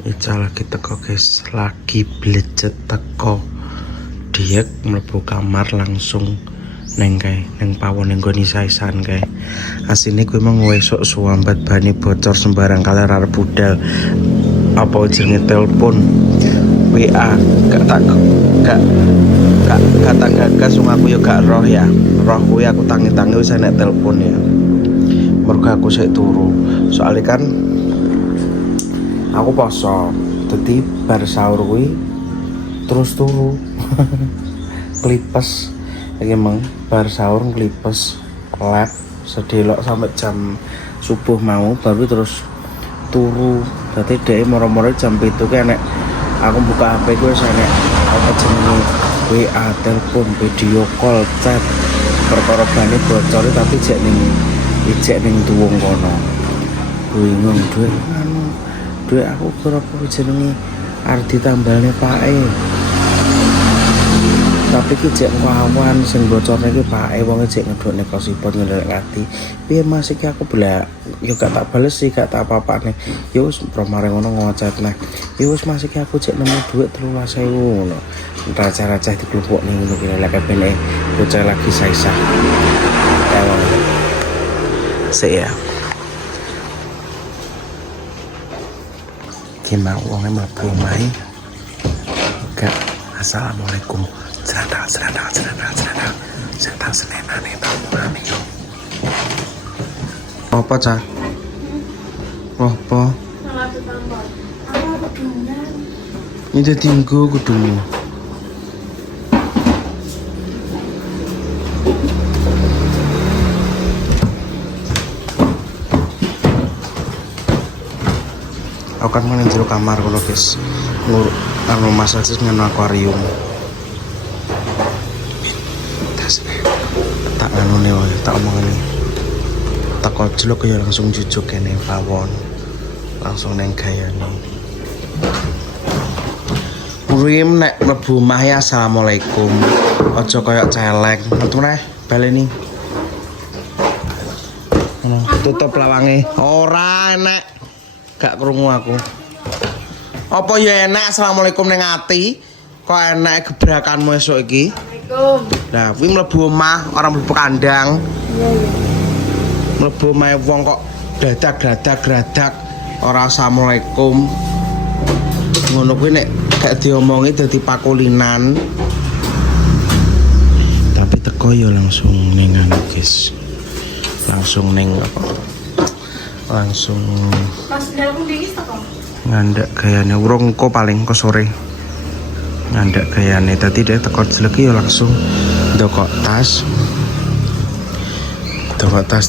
Ica lagi teko guys, lagi blecet teko diek mlebu kamar langsung neng pawon neng goni saisan kae. Asine kuwi mung esuk suambat bani bocor sembarang kali arep budal. Apa jenenge telepon WA gak gagas wong aku ya gak roh ya. Roh kuwi aku tangi-tangi wis enek telepon ya. Mergo aku sik turu. Soalnya kan aku poso, jadi bar sahur kuwi terus turu. Klipes iki emang bar sahur klipes lab sedelok sampai jam subuh mau baru terus turu. Dadi dhek moro-moro jam 7 ki enek aku buka HP ku wis enek apa jenenge WA, telepon, video call, chat. Perkara bane bocor tapi jek ning tuwung kono. Bingung duit aku berapa jenenge arep ditambalne pake. Tapi ki jek wawan sing bocorne ki pake wong jek ngedokne kosipot ngelek ati. Piye Mas iki aku belak yo gak tak bales sih gak tak apa-apane. Yo wis promare ngono ngocetne. Yo wis Mas iki aku jek nemu duit 13.000 ngono. Raja-raja dikelompokne ngono ki lek bene bocah lagi saisah. Saya gimana uangnya mlebu omahe gak assalamualaikum serandang senenane tamuane yo apa cah apa ini dadi nggo kudumu aku kan main jero kamar kalau guys anu masalah dengan akuarium tak anu nih tak omong ini tak koclok ya langsung jujuk kene pawon langsung neng gaya nih Urim nek mlebu omah ya assalamualaikum aja koyok celeng metu neh baleni tutup lawange ora enek gak krungu aku. Apa ya enak assalamualaikum ning ati? Kok enak gebrakanmu esuk iki? Assalamualaikum. Lah, kuwi mlebu omah, ora mlebu kandang. Iya. Mlebu omahe wong kok dadak ora assalamualaikum. Ngono kuwi nek gak diomongi dadi pakulinan. Tapi teko ya langsung ning anu, guys. Langsung ning apa? Langsung ngandak gayane urung kok paling kok sore ngandak gayane tadi dia teko jelek ya langsung ndokok tas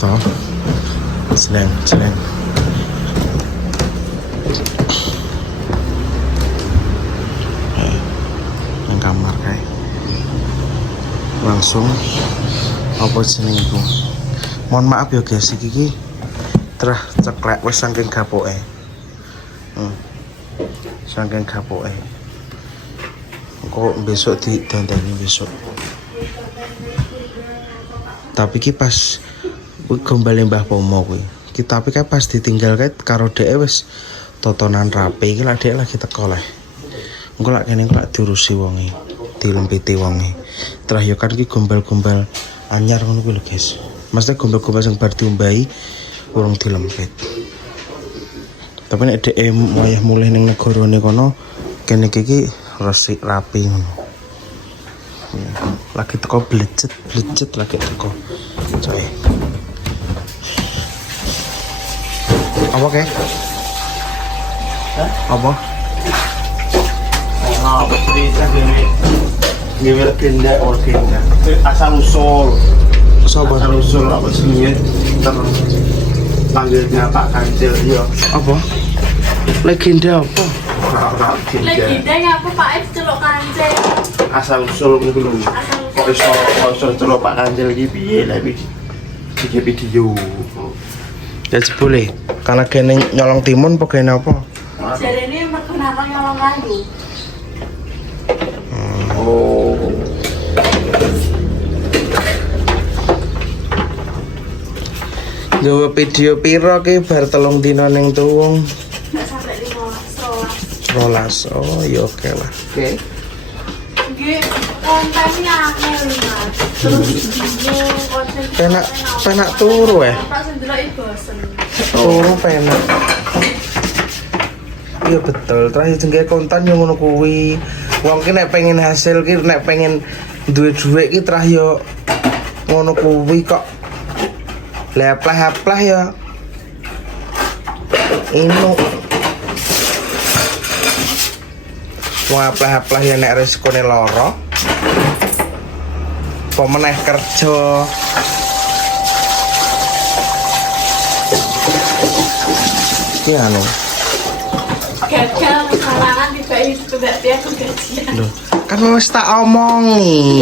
toh seleng nang kamar kae langsung apa jenenge iku mohon maaf ya guys iki terah ceklek wis saking gapoke. Saking gapoke. Kok besok didandani besok. Tapi ki pas gombale Mbah Pomo kuwi. Ki tapi kan pas ditinggal kae karo dhek wis totonan rapi iki lak dhek lagi teko leh. Engko lak kene lak diurusi wonge, dilempiti wonge. Terus yo kan ki gombal-gombal anyar ngono kuwi lho guys. Maksudnya gombal-gombal sing bar diombahi urung dilempit. Tapi nek dhek wayah mulih ning negarane kono kene iki resik rapi ngono. Lagi teko blecet lagi teko. Coy. Apa ke? Apa? Apa cerita gini? Gimana pindah orangnya? Asal usul. Asal usul apa sih panggilnya Pak Kancil ya. Apa? Legenda apa? Legenda ngapa Pak F celok Kancil? Asal usul niku lho. Kok iso celok Pak Kancil iki piye lek iki video. Ya boleh. Karena kene nyolong timun apa kene apa? Jarene mergo napa nyolong kayu. Oh. Gawe video piro ki bar 3 dina ning tuwung? Enggak sampai 15. rolas. Oh ya oke lah. Oke. Nggih, kontennya akeh Mas. Terus konten Penak turu ya. tak sendeloki bosen. Turu penak. Iya betul, terakhir jengke konten yang ngono kuwi. Wong ki nek pengen hasil ki nek pengen duwe dhuwit ki terakhir yo ngono kuwi kok. Leplah-leplah ya. Inu. Wong aplah-aplah ya nek resikone lara. Apa meneh kerja. Ki anu. Gagal kesalahan dibayi sebabnya aku gajian. Loh, kan wis tak omongi.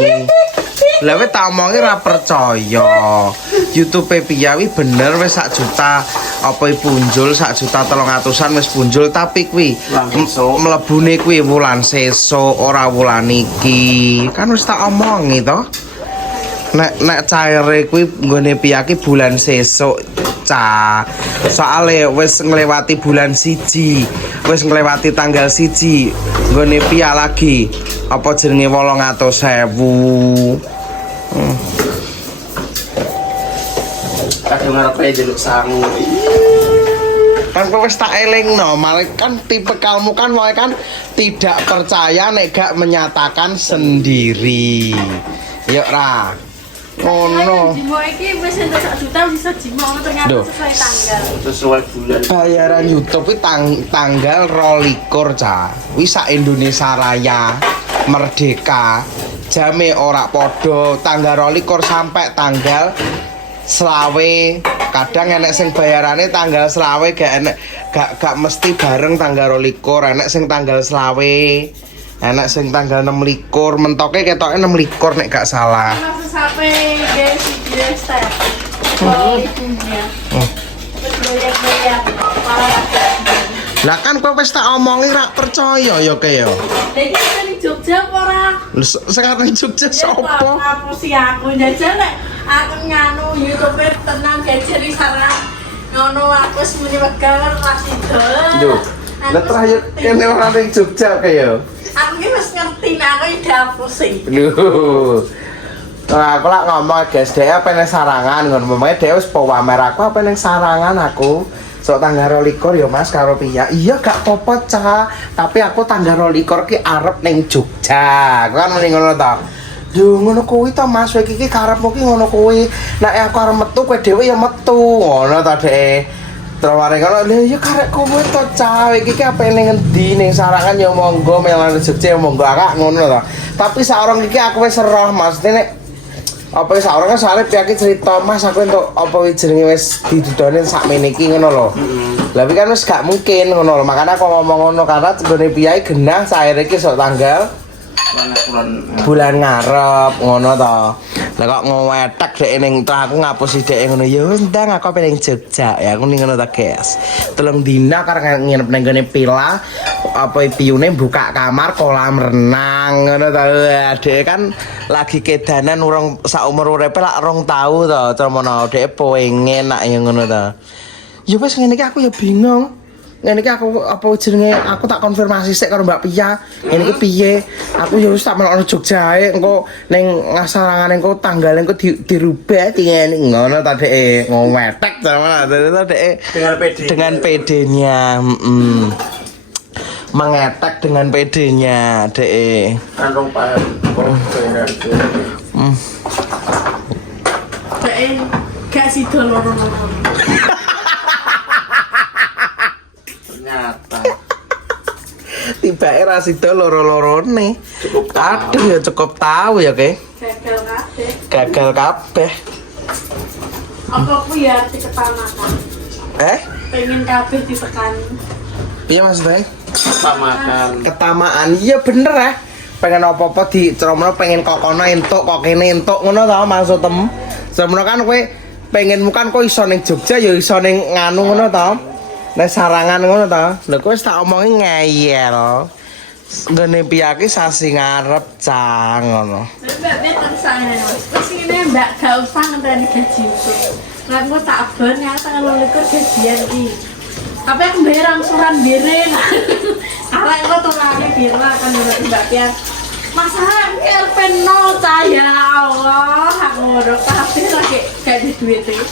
Lah wis tak omongi ra percaya. YouTube piyawi bener wis 1 juta apa punjul 1.300.000 wis punjul tapi kuwi mlebune kuwi wulan sesuk ora wulan iki. Kan wis tak omongi to. Nek caire kuwi nggone piyaki bulan sesuk ca. Soale wis nglewati bulan 1, wis nglewati tanggal 1. Nggone piya lagi? Apa jenenge 800.000. Kadang arepe njaluk sangu. Kan kowe wis tak elingno, malah kan tipe kamu kan wae kan tidak percaya nek gak menyatakan sendiri. Yuk ra. Ngono. Jimo iki wis entuk 1 juta bisa jimo ternyata sesuai tanggal. Sesuai bulan. Bayaran YouTube kuwi tanggal 22 ca. Wis sak Indonesia Raya merdeka. Jame ora padha tanggal 22 sampai tanggal selawe. Kadang enek sing bayarane tanggal selawe gak mesti bareng tanggal 22, enek sing tanggal selawe. Enak sing tanggal 26, mentoke ketoke 26 nek gak salah. Langsung sampai guys video step. Oh, ibunya. Terus banyak Lah kan kowe wis tak omongi ra percaya ya ke ya. Lagi kan di Jogja apa ora? Sekarang Jogja sopo? Aku sih aku jajal nek aku nganu YouTube tenang jajal di sana. Ngono aku semuanya wegal masih dolan. Yo. Lah terakhir kene ora ning Jogja ke ya. Aku ki wis ngerti nek aku ide pusing. Lho. Nah, aku lak ngomong guys, dia pengen sarangan ngono. Memangnya dia wis pamer aku apa ning sarangan aku. Sok tanggal 22 ya Mas karo piya. Iya gak apa-apa Ca, tapi aku tanggal 22 ki arep ning Jogja. Aku kan mending ngono ta. Yo ngono kuwi to Mas, kowe iki karepmu ki ngono kuwi. Nek aku arep metu kowe dhewe ya metu. Ngono ta Dek. Terus mari ngono, lha ya karek kowe to Ca. Iki ki apa ning endi ning sarangan ya monggo melang Jogja ya monggo akak ngono ta. Tapi saurung iki aku wis roh Mas, nek apa wis ora kan soalnya piyake cerita Mas aku entuk apa jenenge wis dididone sakmene iki ngono lho. Lah kan wis gak mungkin ngono lho. Makane aku ngomong ngono karena gone piyai genah saire iki sok tanggal bulan ngarep ngono to. Lah kok ngwetek dhek ning terus aku ngapusi dhek ngono ya ndang aku pengen Jogja ya aku ning ngono ta guys. 3 dina karena nginep ning gone pila apa piyune buka kamar kolam renang ngono ta. Dhek kan lagi kedanan urung sak umur uripe lak 2 tahun to tremono dhek pengen nak ya ngono ta. Ya wis ngene iki aku ya bingung. Ngene iki aku apa jenenge aku tak konfirmasi sik karo Mbak Pia. Ngene iki piye? Aku ya wis tak melokno Jogja ae engko ning ngasarangane engko tanggale engko dirubah ngene ngono ta Dek. Ngwetek sama Dek. Dengan PD-nya. Mengetek dengan PD-nya, Dek. Kantong paham. Dek gak sida loro-loro. Ternyata Tiba era sido loro-lorone. Aduh ya cukup tahu ya ke. Gagal kabeh. Gagal kabeh. Apa aku ya diketamakan. Pengen kabeh ditekani. Iya maksudnya? makan. Ketamaan. Iya bener ya. Pengen apa-apa di ceromono pengen kokono entuk kok kene entuk ngono ta maksud tem. Ceromono kan kowe pengen kan kok iso ning Jogja ya iso ning nganu ngono ta. Nek sarangan ngono ta. Lha kowe wis tak omongi ngeyel. Ngene piyake sasi ngarep cang ngono. Mbak terus saya terus ini Mbak gak usah ngenteni gaji itu. Nek mau tak ben ya tanggal 22 gajian iki. Tapi aku bayar angsuran biren. Karena itu tungane biren kan udah Mbak Tiar. Masa RP 0 ya Allah, aku udah tapi lagi kayak di duit itu.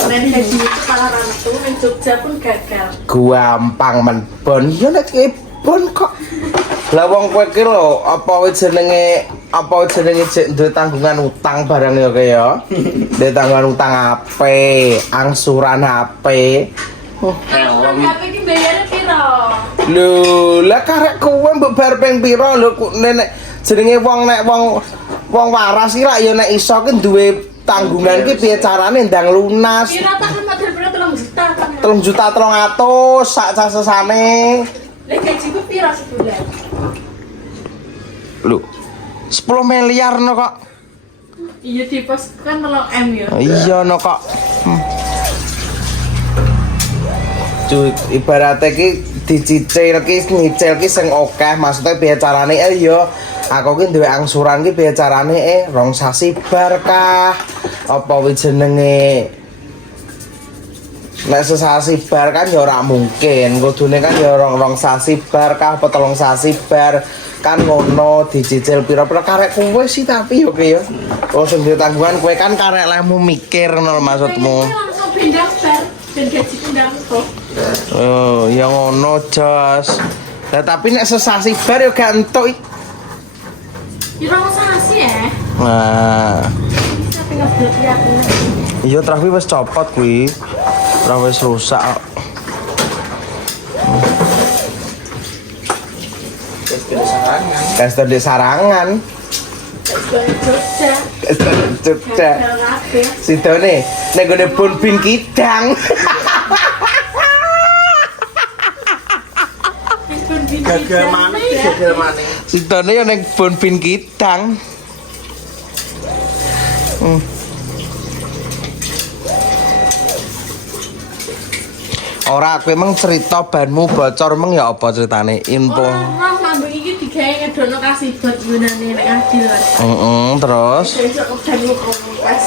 Karena gaji itu malah anak tuh di Jogja pun gagal. Gampang men bon yo nek bon kok. Lah wong kowe ki lho apa jenenge duwe tanggungan utang barang ya kaya. Duwe tanggungan utang HP, angsuran HP. Angsuran HP ki bayarnya piro? Lho, lah karek kowe mbok bar ping pira lho nenek jenenge wong nek wong waras ki lak ya nek iso ki duwe tanggungan ki piye carane ndang lunas. Piro tak kan model piro 3 juta kan. 3 juta 300 sak sasane. Lah gajiku piro sebulan? Lho, 10 miliar no kok. Iya di pos kan 3 M ya. Iya no kok. Cuy, ibaratnya ki dicicil ki nyicil ki sing akeh, maksudnya piye carane ya aku ki duwe angsuran ki piye carane 2 sasi bar kah? Apa wi jenenge nek sesasi bar kan ya ora mungkin, kudune kan ya 2 sasi bar kah apa 3 sasi bar kan ngono dicicil pira-pira karek kowe sih tapi yo ki yo. Oh sing tanggungan kowe kan karek lemu mikir ngono maksudmu. Langsung pindah bar, ben gaji pindah kok. Oh, ya ngono jos. Lah tapi nek sesasi bar yo gak entuk. Ya ora sasi ya. Nah, Bisa tinggal blok ya aku. iya tapi wis copot kuwi. Ora wis rusak kok. Kastor di sarangan. Jogja. Kastor di Jogja. Gagal kabeh. Sidone nek gone Bonbin Kidang. Gagal maning. Sidone yo nek Bonbin Kidang. Ora kowe emang cerita banmu bocor emang ya apa ceritane? Info. Ora lambung iki digawe ngedono kasibot gunane nek adil. Terus Besok udan komunitas.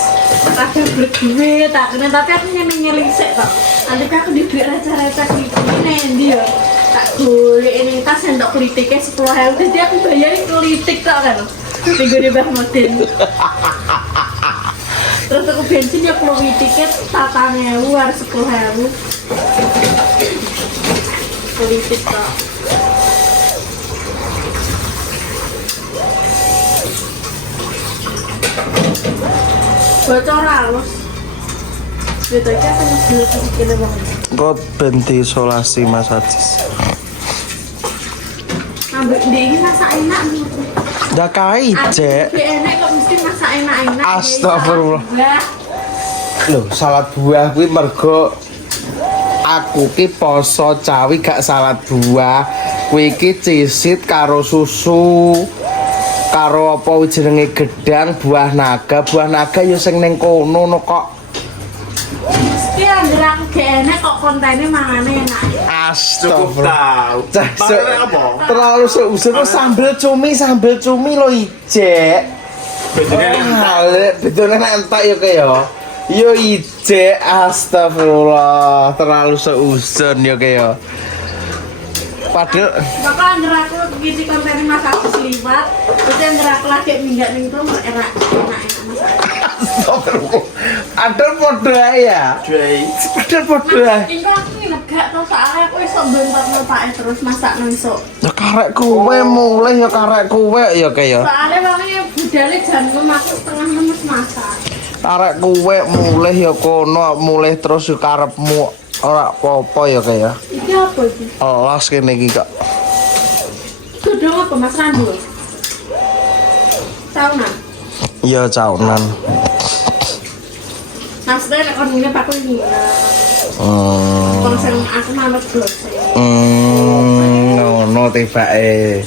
Ada berduit tak kena tapi aku nyeling sik kok. Nanti aku di duit receh-receh iki ndi ya. Tak golek ini tas sendok klitiknya 10.000 jadi aku bayarin klitik tok kan. Minggu di Mbah Modin. Terus aku bensin ya kalau tiket 4.000 harus 10.000. Politik kok. Bocor halus. Gitu aja aku ngeblok sikile banget. kok ben diisolasi Mas Ajis. Ambek ndek iki masak enak menurutku. Ndak kae, Cek. Enak kok mesti masak enak-enak. Astagfirullah. Loh, salad buah kuwi mergo aku ki poso cawi gak salad buah. Kuwi iki cisit karo susu. Karo apa jenenge gedang buah naga. Buah naga ya sing ning kono no kok. Mesti anggere aku gak enak kok kontene mangane enak. Cukup tahu. Cah, Panganan apa? terlalu seusun sambel cumi lo ijek. Bedone nek entek ya kaya. Yo ijek astagfirullah, terlalu seusun ya kaya. Padahal Bakal anggere aku ngisi kontene masak seliwat, terus anggere aku lagi minggat ning tuh enak masak. astagfirullah. Ada podo ae ya. Dwei. Ada podo ae. Ini aku nginep gak tau soalnya aku iso bentar pake terus masak nusuk. Ya karek kowe mulih ya karek kowe ya kaya. Soalnya wakilnya budalnya jam 6 aku setengah 6 wis masak. Karek kowe mulih ya kono mulih terus yo karepmu ora apa-apa ya kaya. Iki apa iki? Alas kene iki kok. Godhong apa Mas Randu? Sauna. Ya caunan. Maksudnya nek kon ngene aku ini. Kon sing aku manut glose. Ngono tibake.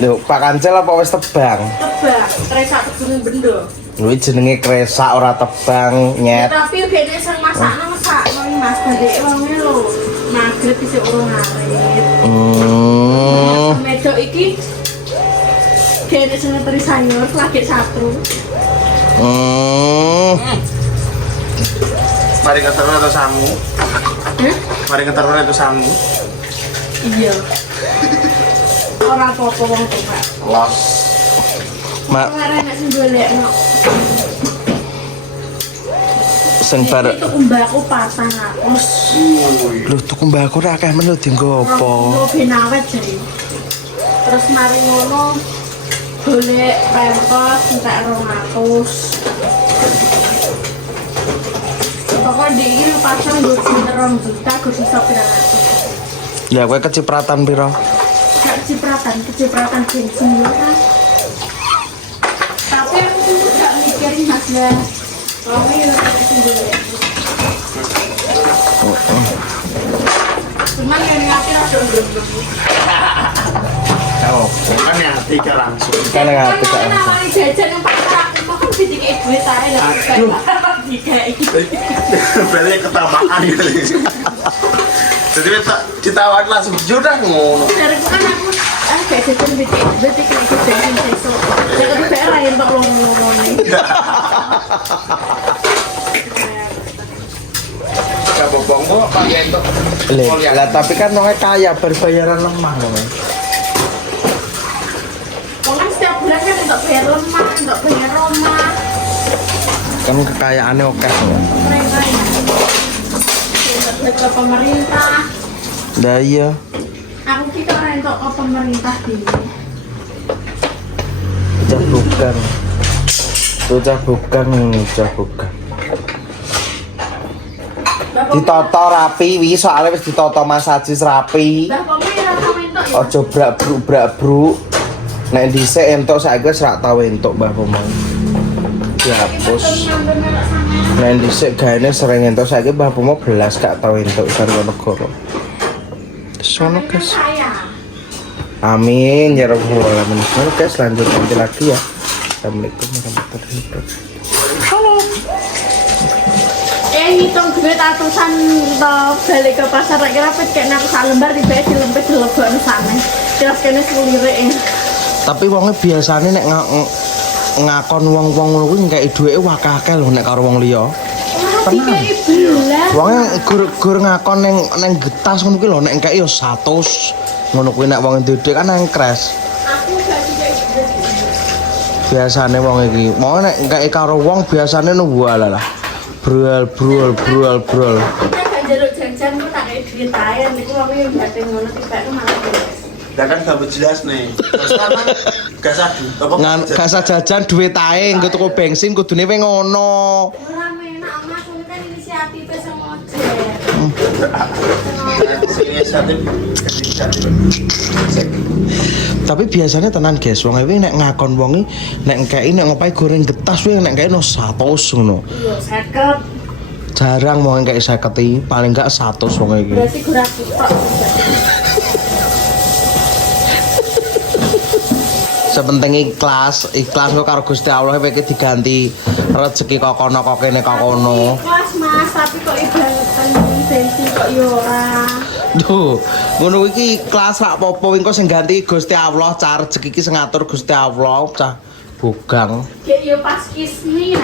Lho, Pak Kancil apa wis tebang? Tebak, kresak tebung bendo. Kuwi jenenge kresak ora tebang, nyet. Tapi gene sing masakno mesakno iki Mas, badhe wonge lho. Magrib isih urung ngarit. Medok iki gene sing ngeteri sayur lagi satru. Mari keteruan atau samu? Mari keteruan atau samu? Iya. Orang apa-apa wong tuwa. Los. Ora nek sing golekno. Sing bar Itu mbakku patang atus. lho tuku mbako ra akeh men lho dienggo apa? Lo binawet jadi. Terus mari ngono golek pempos entek 200. Pokoknya di ini pasang gue sekitar 2 juta, gue bisa pirang. Ya kowe kecipratan piro? Gak kecipratan bensin ya kan. Tapi aku tuh gak mikirin mas ya. Kalau ya kayak sendiri. Cuman yang ngapain ada belum. Oh, kan ya tiga langsung. Kan ngerti Kan kan. namanya jajan yang pacar aku mah kan bidik duit aja lah. Kayak gitu. Balik ketamaan gitu. Jadi ditawar langsung jodoh ngono. Dari kan aku kayak jajan bidik kayak bensin besok. Ya kan PR yang tak lorong-lorong nih. Gak bobong kok pakai itu. Lah tapi kan wong kaya berbayaran lemah ngono. Kan setiap bulan kan untuk bayar lemah, untuk bayar rumah. Kan kekayaane akeh. Mereka ya. Untuk ke pemerintah. Lah iya. Aku kita orang untuk ke pemerintah dulu. Bukan. Sudah bukan. Ditata rapi wi soalnya wis ditata masajis rapi. Lah pemerintah sama entuk ya. Aja brak-bruk. Nek dhisik entuk saiki wis ra tau entuk Mbah Pomong. Dihapus. Nek dhisik gaene sering entuk saiki Mbah Pomong belas gak tau entuk sarwa negara. Sono guys. Amin ya rabbal alamin. Sono guys lanjut nanti lagi ya. Assalamualaikum warahmatullahi wabarakatuh. Ngitung duit atusan to balik ke pasar tak kira pet kayak aku sak lembar tiba di lempet dilebokno sana. Terus kene sulire. Tapi wonge biasane nek ngakon wong-wong ngono kuwi ngekeki dhuwite wakah-akeh lho nek karo wong liya. Tenan. Wonge gur ngakon ning getas ngono kuwi lho nek ngekeki yo 100. Ngono kuwi nek wong duwe dhuwit kan nang kres. Aku gak duit. Biasane wong iki, mau nek ngekeki karo wong biasane nu walalah. Brul. Kita gak jaluk jajan ku tak kayak duit ae niku wong yo jate ngono tiba malah beres. Lah kan gak jelas nih. Terus kan gak sadu. Apa? Gak usah jajan duit ae, nggo tuku bensin kudune we ngono. Ora menak omah kuwi kan inisiatif sama ojek. Tapi biasanya tenan guys, wong iki nek ngakon wong iki nek ngekeki nek ngopahi goreng getas we nek ngekeki no 100 ngono. Iya, 50. Jarang wong ngekeki 50 iki, paling gak 100 wong iki. Berarti kurang tok. Sepenting ikhlas kok karo Gusti Allah iki diganti rezeki kok kono kok kene kok kono. Kelas Mas, tapi kok ibaratkan bensin kok yo ora. Duh, ngono iki ikhlas rak popo engko sing ganti Gusti Allah, cah rezeki iki sing ngatur Gusti Allah, cah bugang. Kayak yo pas kismi.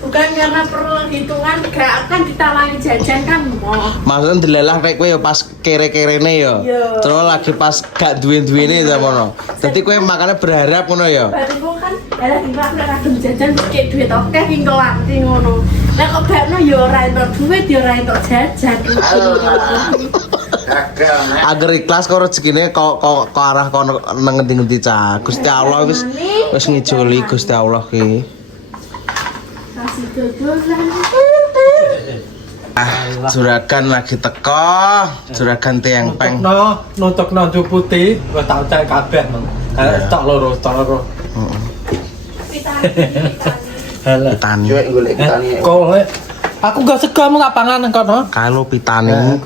Bukan karena perhitungan gak akan ditalangi jajan kan mau. Maksudnya dilelah kayak kowe ya pas kere-kerene ya. Iya. Terus lagi pas gak duwe-duwene ta ngono. Dadi kowe makane berharap ngono ya. Baru kan ada di mana kadung jajan kayak duit oke ki ngelanti ngono. Lah kok bakno yo ora entuk duit yo ora entuk jajan. Gagal. Agar ikhlas kok rezekine kok arah kono nang ngendi-ngendi cah. Gusti Allah wis ngijoli Gusti Allah ki. Kasih dodolan. Juragan lagi teko, juragan tiang peng. Nutupno nju putih wis tak cek kabeh men. Stok loro. Halah. Pitani. Cuek golek kitane. Kok aku gak sego mau tak pangan nang kono. Kalau pitani.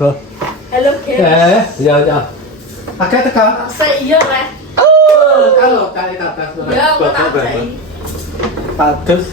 Halo guys. Ya. Akeh teka. Saya iya lah. Kalau kali kabeh. Ya, aku tak cai. Bagus.